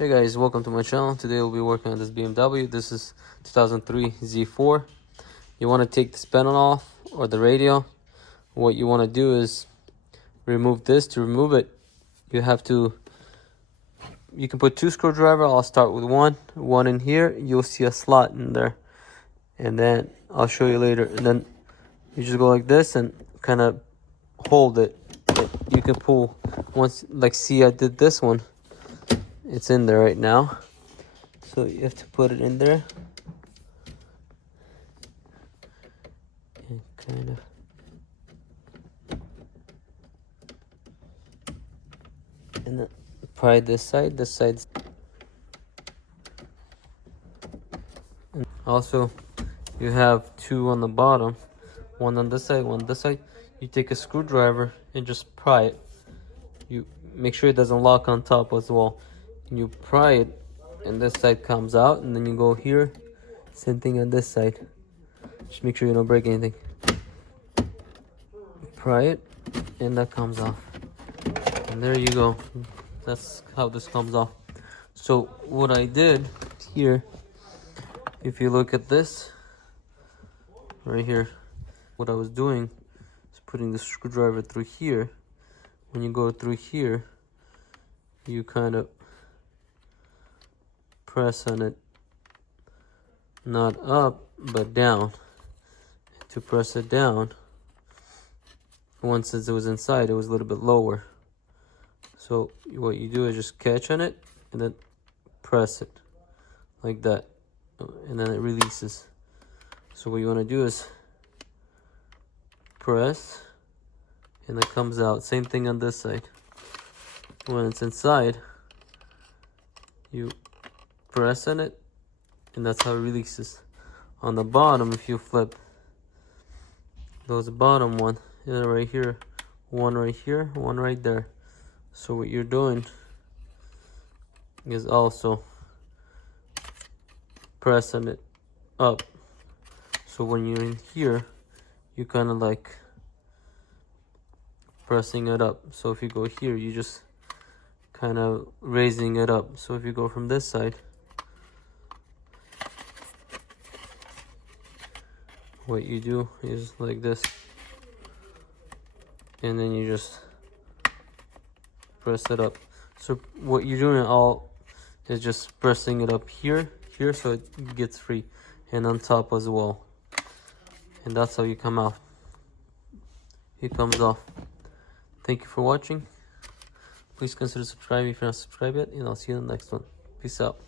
Hey guys, welcome to my channel. Today we'll be working on this BMW. This is 2003 Z4. You want to take this panel off or the radio. What you want to do is remove this. To remove it, you can put two screwdrivers. I'll start with one in here. You'll see a slot in there, and then I'll show you later. And then you just go like this and kind of hold it. You can pull once, like, see, I did this one. It's in there right now, so you have to put it in there and kind of, and then pry this side. And also you have two on the bottom, one on this side, one on this side. You take a screwdriver and just pry it. You make sure it doesn't lock on top as well. You pry it and this side comes out, and then you go here, same thing on this side. Just make sure you don't break anything. Pry it and that comes off, and there you go. That's how this comes off. So what I did here, if you look at this right here, what I was doing is putting the screwdriver through here. When you go through here, you kind of press on it, not up but down. To press it down, once it was inside, it was a little bit lower. So what you do is just catch on it and then press it like that, and then it releases. So what you want to do is press and it comes out. Same thing on this side. When it's inside, you press on it and that's how it releases. On the bottom, if you flip those bottom one, right here, one right here, one right there. So what you're doing is also pressing it up. So when you're in here, you kind of like pressing it up. So if you go here, you just kind of raising it up. So if you go from this side, what you do is like this, and then you just press it up. So what you're doing all is just pressing it up here, so it gets free, and on top as well. And that's how you come out. It comes off. Thank you for watching. Please consider subscribing if you're not subscribed yet, and I'll see you in the next one. Peace out.